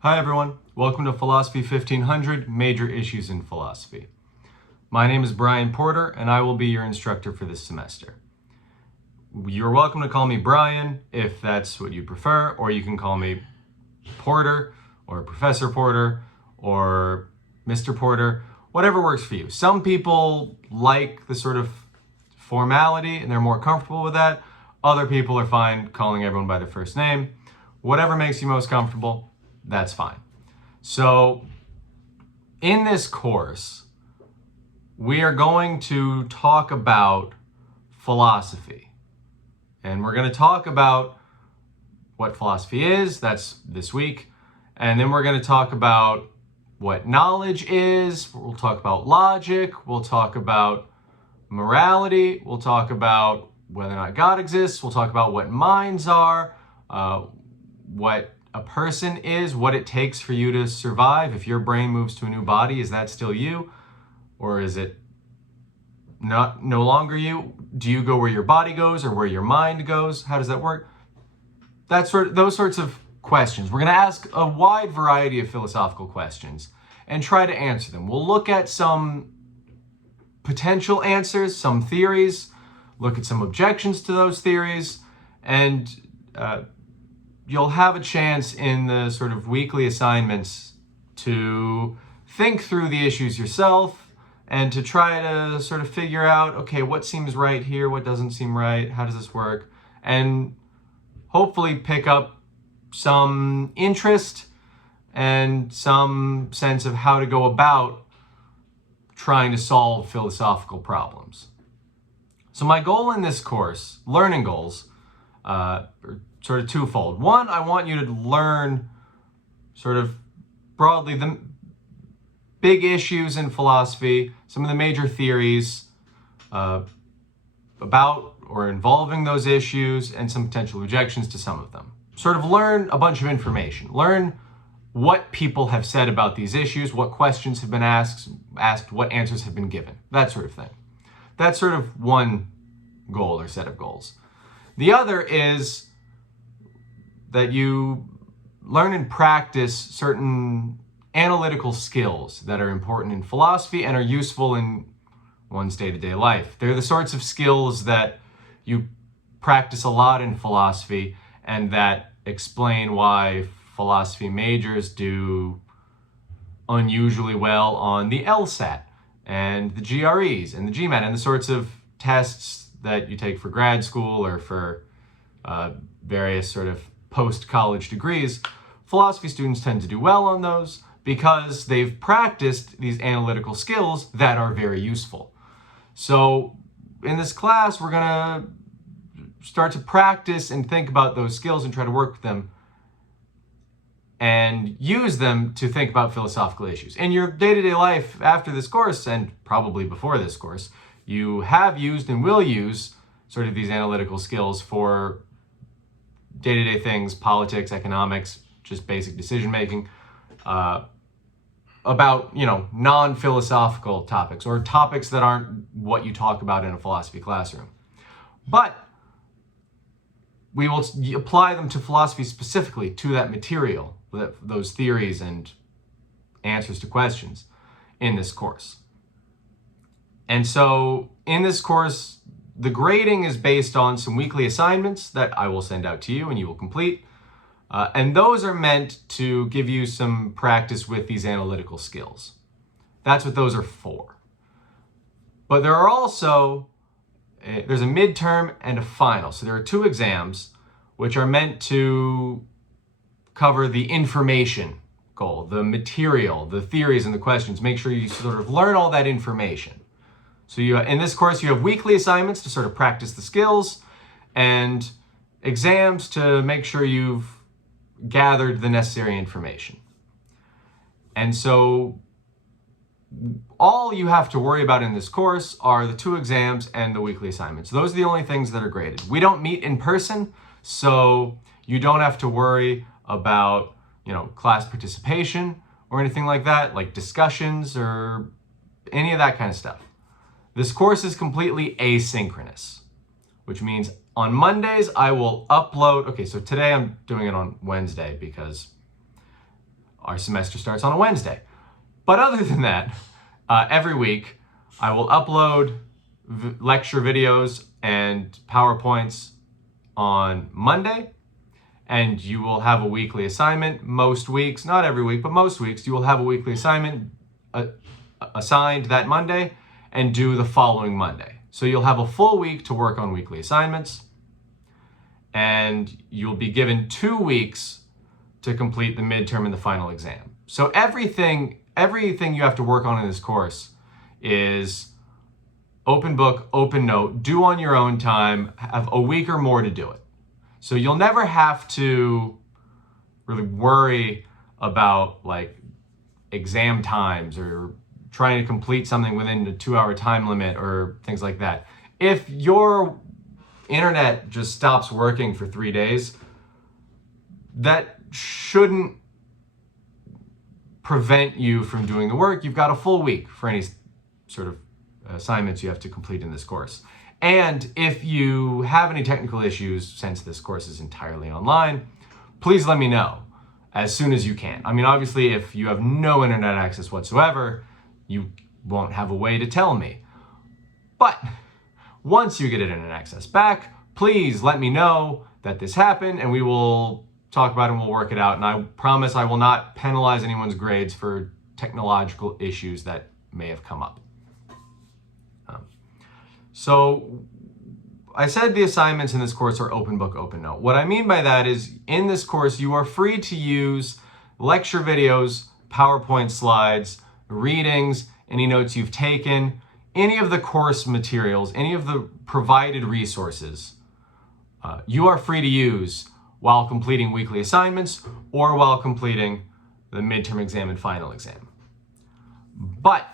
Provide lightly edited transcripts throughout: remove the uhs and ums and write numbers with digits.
Hi everyone, welcome to Philosophy 1500, Major Issues in Philosophy. My name is Brian Porter and I will be your instructor for this semester. You're welcome to call me Brian if that's what you prefer, or you can call me Porter or Professor Porter or Mr. Porter, whatever works for you. Some people like the sort of formality and they're more comfortable with that. Other people are fine calling everyone by their first name. Whatever makes you most comfortable, that's fine. So in this course, we are going to talk about philosophy. And we're going to talk about what philosophy is, that's this week. And then we're going to talk about what knowledge is. We'll talk about logic. We'll talk about morality. We'll talk about whether or not God exists. We'll talk about what minds are, what a person is, what it takes for you to survive. If your brain moves to a new body, is that still you? Or is it no longer you? Do you go where your body goes or where your mind goes? How does that work? Those sorts of questions. We're going to ask a wide variety of philosophical questions and try to answer them. We'll look at some potential answers, some theories, look at some objections to those theories, and you'll have a chance in the sort of weekly assignments to think through the issues yourself and to try to sort of figure out, okay, what seems right here, what doesn't seem right, how does this work, and hopefully pick up some interest and some sense of how to go about trying to solve philosophical problems. So my goal in this course, learning goals, are sort of twofold. One, I want you to learn sort of broadly the big issues in philosophy, some of the major theories about or involving those issues, and some potential objections to some of them. Sort of learn a bunch of information. Learn what people have said about these issues, what questions have been asked, what answers have been given, that sort of thing. That's sort of one goal or set of goals. The other is that you learn and practice certain analytical skills that are important in philosophy and are useful in one's day-to-day life. They're the sorts of skills that you practice a lot in philosophy and that explain why philosophy majors do unusually well on the LSAT and the GREs and the GMAT and the sorts of tests that you take for grad school or for various sort of post-college degrees. Philosophy students tend to do well on those because they've practiced these analytical skills that are very useful. So in this class, we're going to start to practice and think about those skills and try to work with them and use them to think about philosophical issues. In your day-to-day life after this course, and probably before this course, you have used and will use sort of these analytical skills for day-to-day things, politics, economics, just basic decision-making, about, non-philosophical topics or topics that aren't what you talk about in a philosophy classroom. But we will apply them to philosophy specifically, to that material, those theories and answers to questions in this course. And so in this course, the grading is based on some weekly assignments that I will send out to you and you will complete. And those are meant to give you some practice with these analytical skills. That's what those are for. But there are also, there's a midterm and a final. So there are two exams which are meant to cover the information goal, the material, the theories and the questions. Make sure you sort of learn all that information. So in this course, you have weekly assignments to sort of practice the skills and exams to make sure you've gathered the necessary information. And so all you have to worry about in this course are the two exams and the weekly assignments. Those are the only things that are graded. We don't meet in person, so you don't have to worry about, class participation or anything like that, like discussions or any of that kind of stuff. This course is completely asynchronous, which means on Mondays I will upload, so today I'm doing it on Wednesday because our semester starts on a Wednesday. But other than that, every week I will upload lecture videos and PowerPoints on Monday, and you will have a weekly assignment most weeks, not every week, but most weeks, you will have a weekly assignment assigned that Monday and due the following Monday. So you'll have a full week to work on weekly assignments, and you'll be given 2 weeks to complete the midterm and the final exam. So everything you have to work on in this course is open book, open note, do on your own time, have a week or more to do it. So you'll never have to really worry about like exam times or trying to complete something within the 2-hour time limit or things like that. If your internet just stops working for 3 days, that shouldn't prevent you from doing the work. You've got a full week for any sort of assignments you have to complete in this course. And if you have any technical issues, since this course is entirely online, please let me know as soon as you can. I mean, obviously, if you have no internet access whatsoever, you won't have a way to tell me. But once you get internet access back, please let me know that this happened, and we will talk about it and we'll work it out. And I promise I will not penalize anyone's grades for technological issues that may have come up. So I said the assignments in this course are open book, open note. What I mean by that is in this course, you are free to use lecture videos, PowerPoint slides, readings, any notes you've taken, any of the course materials, any of the provided resources, you are free to use while completing weekly assignments or while completing the midterm exam and final exam. But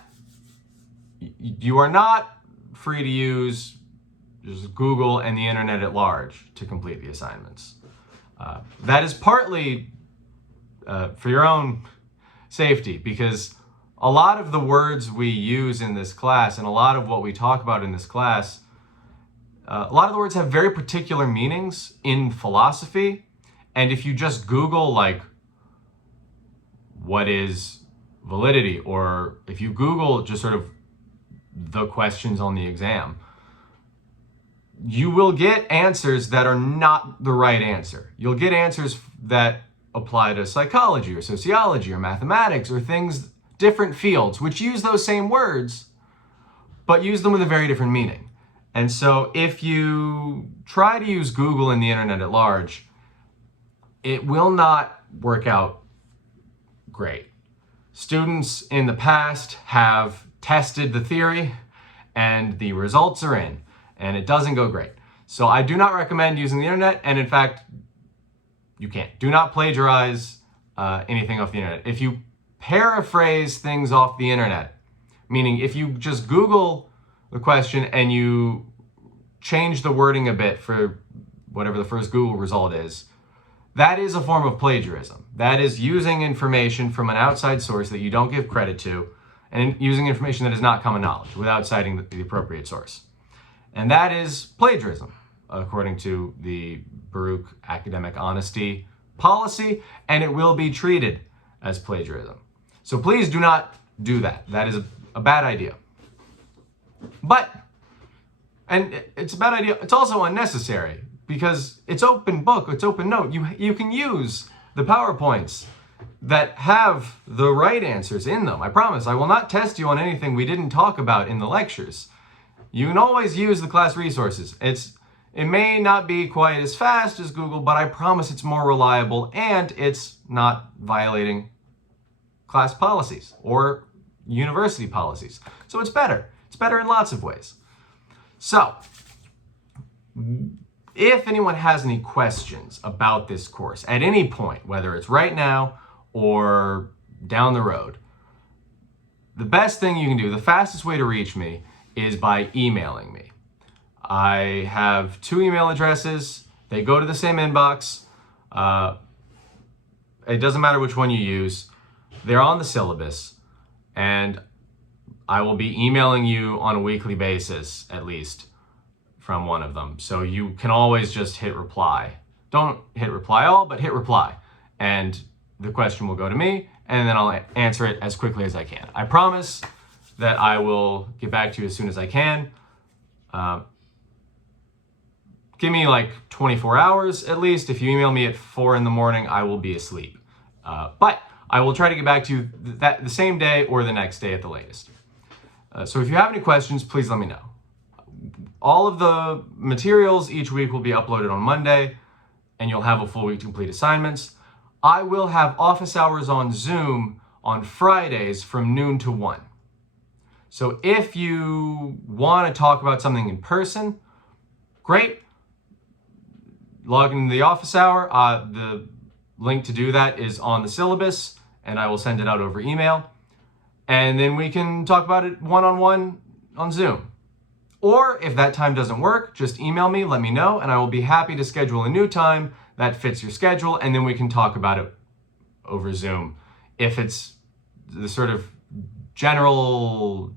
you are not free to use just Google and the internet at large to complete the assignments. That is partly for your own safety, because a lot of the words we use in this class and a lot of what we talk about in this class, a lot of the words have very particular meanings in philosophy. And if you just Google like, what is validity? Or if you Google just sort of the questions on the exam, you will get answers that are not the right answer. You'll get answers that apply to psychology or sociology or mathematics or things, different fields, which use those same words, but use them with a very different meaning. And so if you try to use Google and the internet at large, it will not work out great. Students in the past have tested the theory and the results are in, and it doesn't go great. So I do not recommend using the internet, and in fact, you can't. Do not plagiarize anything off the internet. If you paraphrase things off the internet, meaning if you just Google the question and you change the wording a bit for whatever the first Google result is, that is a form of plagiarism. That is using information from an outside source that you don't give credit to, and using information that is not common knowledge without citing the appropriate source. And that is plagiarism, according to the Baruch academic honesty policy, and it will be treated as plagiarism. So please do not do that. That is a bad idea. And it's a bad idea, it's also unnecessary, because it's open book, it's open note. You can use the PowerPoints that have the right answers in them. I promise I will not test you on anything we didn't talk about in the lectures. You can always use the class resources. It may not be quite as fast as Google, but I promise it's more reliable and it's not violating class policies or university policies. So it's better. It's better in lots of ways. So, if anyone has any questions about this course at any point, whether it's right now or down the road, the best thing you can do, the fastest way to reach me, is by emailing me. I have 2 email addresses. They go to the same inbox. It doesn't matter which one you use. They're on the syllabus, and I will be emailing you on a weekly basis, at least, from one of them. So you can always just hit reply. Don't hit reply all, but hit reply. And the question will go to me, and then I'll answer it as quickly as I can. I promise that I will get back to you as soon as I can. Give me like 24 hours at least. If you email me at 4 in the morning, I will be asleep. But I will try to get back to you the same day or the next day at the latest. So if you have any questions, please let me know. All of the materials each week will be uploaded on Monday, and you'll have a full week to complete assignments. I will have office hours on Zoom on Fridays from noon to 1. So if you want to talk about something in person, great. Log into the office hour. The link to do that is on the syllabus, and I will send it out over email. And then we can talk about it one-on-one on Zoom. Or if that time doesn't work, just email me, let me know, and I will be happy to schedule a new time that fits your schedule, and then we can talk about it over Zoom. If it's the sort of general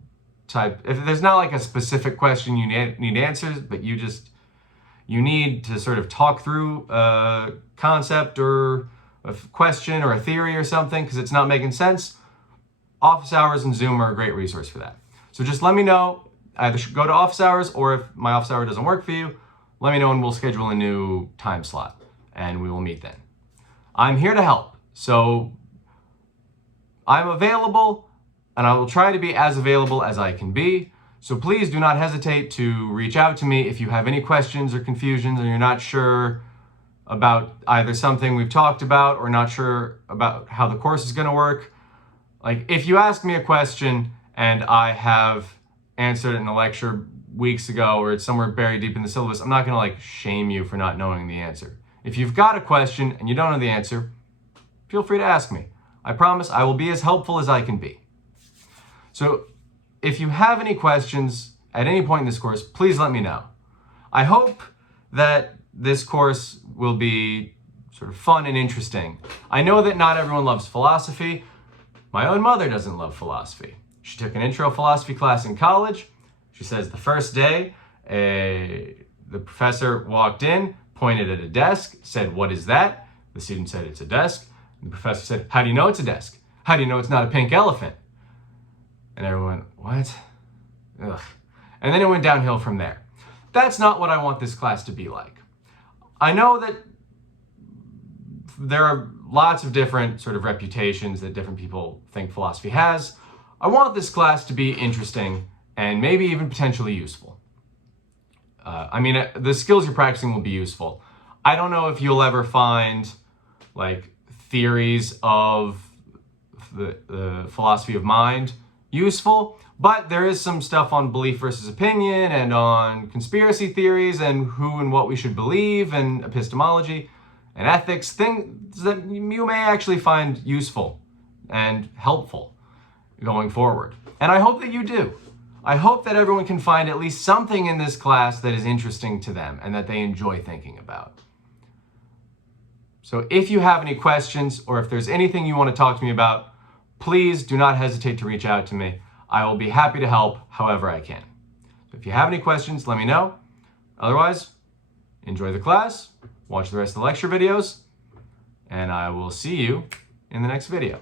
type, if there's not like a specific question you need answers, but you need to sort of talk through a concept or a question or a theory or something because it's not making sense, office hours and Zoom are a great resource for that. So just let me know. Either go to office hours, or if my office hour doesn't work for you, let me know and we'll schedule a new time slot and we will meet then. I'm here to help. So I'm available, and I will try to be as available as I can be. So please do not hesitate to reach out to me if you have any questions or confusions and you're not sure about either something we've talked about or not sure about how the course is going to work. Like if you ask me a question and I have answered it in a lecture weeks ago or it's somewhere buried deep in the syllabus, I'm not going to like shame you for not knowing the answer. If you've got a question and you don't know the answer, feel free to ask me. I promise I will be as helpful as I can be. So if you have any questions at any point in this course, please let me know. I hope that this course will be sort of fun and interesting. I know that not everyone loves philosophy. My own mother doesn't love philosophy. She took an intro philosophy class in college. She says the first day, the professor walked in, pointed at a desk, said, "What is that?" The student said, "It's a desk." And the professor said, "How do you know it's a desk? How do you know it's not a pink elephant?" And everyone went, "What?" Ugh. And then it went downhill from there. That's not what I want this class to be like. I know that there are lots of different sort of reputations that different people think philosophy has. I want this class to be interesting and maybe even potentially useful. The skills you're practicing will be useful. I don't know if you'll ever find like theories of the philosophy of mind useful, but there is some stuff on belief versus opinion and on conspiracy theories and who and what we should believe and epistemology and ethics, things that you may actually find useful and helpful going forward. And I hope that you do. I hope that everyone can find at least something in this class that is interesting to them and that they enjoy thinking about. So if you have any questions or if there's anything you want to talk to me about, please do not hesitate to reach out to me. I will be happy to help however I can. So if you have any questions, let me know. Otherwise, enjoy the class, watch the rest of the lecture videos, and I will see you in the next video.